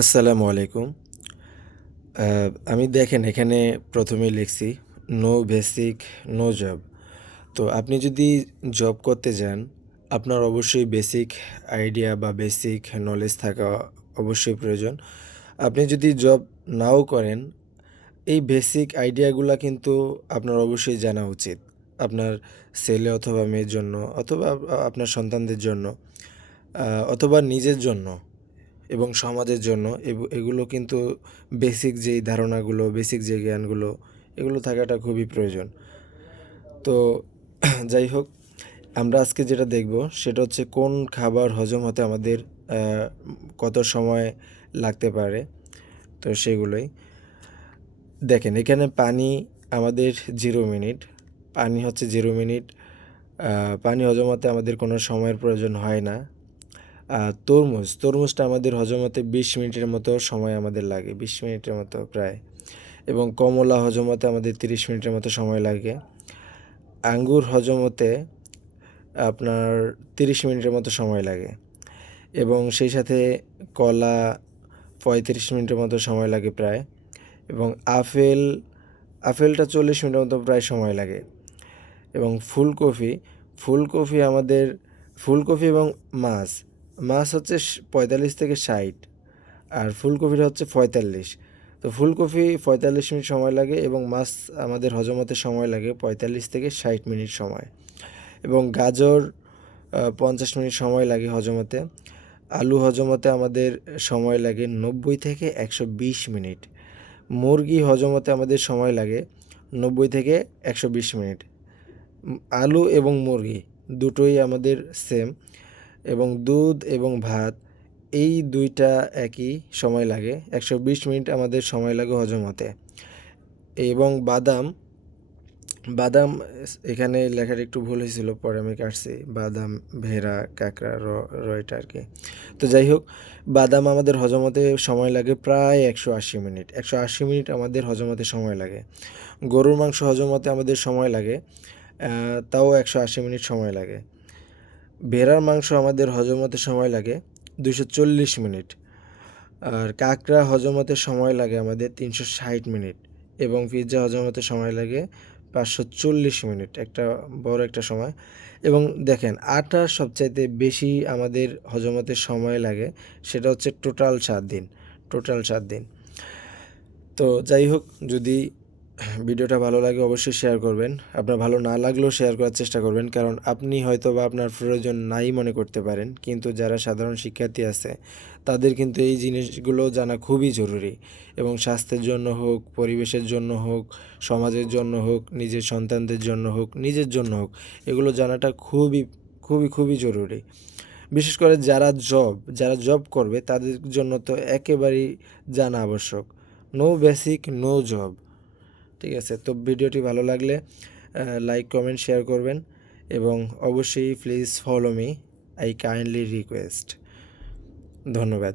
আসসালামু আলাইকুম। আমি দেখেন এখানে প্রথমে লিখছি নো বেসিক নো জব তো আপনি যদি জব করতে যান, আপনার অবশ্যই বেসিক আইডিয়া বা বেসিক নলেজ থাকা অবশ্যই প্রয়োজন। আপনি যদি জব নাও করেন, এই বেসিক আইডিয়াগুলো কিন্তু আপনার অবশ্যই জানা উচিত, আপনার ছেলে অথবা মেয়ের জন্য, অথবা আপনার সন্তানদের জন্য অথবা নিজের জন্য। এবং সমাজের জন্য এগুলো কিন্তু বেসিক যেই ধারণাগুলো বেসিক যে জ্ঞানগুলো, এগুলো থাকাটা খুবই প্রয়োজন। তো যাই হোক, আমরা আজকে যেটা দেখব সেটা হচ্ছে কোন খাবার হজম হতে আমাদের কত সময় লাগতে পারে। তো সেগুলোই। দেখেন, এখানে পানি আমাদের জিরো মিনিট পানি হচ্ছে জিরো মিনিট পানি হজম হতে আমাদের কোনো সময়ের প্রয়োজন হয় না। তরমুজ। তরমুজটা আমাদের হজম হতে বিশ মিনিটের মতো সময় আমাদের লাগে, বিশ মিনিটের মতো প্রায়। এবং কমলা হজম হতে আমাদের তিরিশ মিনিটের মতো সময় লাগে। আঙ্গুর হজম হতে আপনার তিরিশ মিনিটের মতো সময় লাগে। এবং সেই সাথে কলা পঁয়ত্রিশ মিনিটের মতো সময় লাগে প্রায়। এবং আপেল, আপেলটা চল্লিশ মিনিটের মতো প্রায় সময় লাগে। এবং ফুলকপি ফুলকপি আমাদের, ফুলকপি এবং মাছ। মাছ হচ্ছে পঁয়তাল্লিশ থেকে ষাট আর ফুলকপিটা হচ্ছে পঁয়তাল্লিশ। তো ফুলকপি পঁয়তাল্লিশ মিনিট সময় লাগে এবং মাছ আমাদের হজম হতে সময় লাগে পঁয়তাল্লিশ থেকে ষাট মিনিট সময়। এবং গাজর পঞ্চাশ মিনিট সময় লাগে হজম হতে আলু হজম হতে আমাদের সময় লাগে নব্বই থেকে একশো বিশ মিনিট। মুরগি হজম হতে আমাদের সময় লাগে নব্বই থেকে একশো বিশ মিনিট। আলু এবং মুরগি দুটোই আমাদের সেম এবং দুধ এবং ভাত, এই দুইটা একই সময় লাগে, একশো বিশ মিনিট আমাদের সময় লাগে হজম হতে। এবং বাদাম বাদাম, এখানে লেখার একটু ভুল হয়েছিল, পরে আমি কাটছি, বাদাম, ভেড়া, কাঁকড়া, র, রয়টা আর কি। তো যাই হোক, বাদাম আমাদের হজম হতে সময় লাগে প্রায় একশো আশি মিনিট, একশো আশি মিনিট আমাদের হজম হতে সময় লাগে। গরুর মাংস হজম হতে আমাদের সময় লাগে তাও একশো আশি মিনিট সময় লাগে। ভেড়ার মাংস আমাদের হজম হতে সময় লাগে দুশো চল্লিশ মিনিট। আর কাঁকড়া হজম হতে সময় লাগে আমাদের তিনশো ষাট মিনিট এবং পিৎজা হজম হতে সময় লাগে পাঁচশো চল্লিশ মিনিট, একটা বড় একটা সময়। এবং দেখেন, আটা সবচাইতে বেশি আমাদের হজম হতে সময় লাগে সেটা হচ্ছে টোটাল সাত দিন, টোটাল সাত দিন। তো যাই হোক, যদি ভিডিওটা ভালো লাগে অবশ্যই শেয়ার করবেন। আপনার ভালো না লাগলেও শেয়ার করার চেষ্টা করবেন, কারণ আপনি হয়তো বা আপনার প্রয়োজন নাই মনে করতে পারেন, কিন্তু যারা সাধারণ শিক্ষার্থী আছে, তাদের কিন্তু এই জিনিসগুলো জানা খুবই জরুরি। এবং স্বাস্থ্যের জন্য হোক, পরিবেশের জন্য হোক, সমাজের জন্য হোক, নিজের সন্তানদের জন্য হোক, নিজের জন্য হোক, এগুলো জানাটা খুবই খুবই খুবই জরুরি। বিশেষ করে যারা জব যারা জব করবে, তাদের জন্য তো একেবারেই জানা আবশ্যক। নো বেসিক নো জব ঠিক আছে, তো ভিডিওটি ভালো লাগলে লাইক কমেন্ট শেয়ার করবেন এবং অবশ্যই please follow me I kindly request ধন্যবাদ।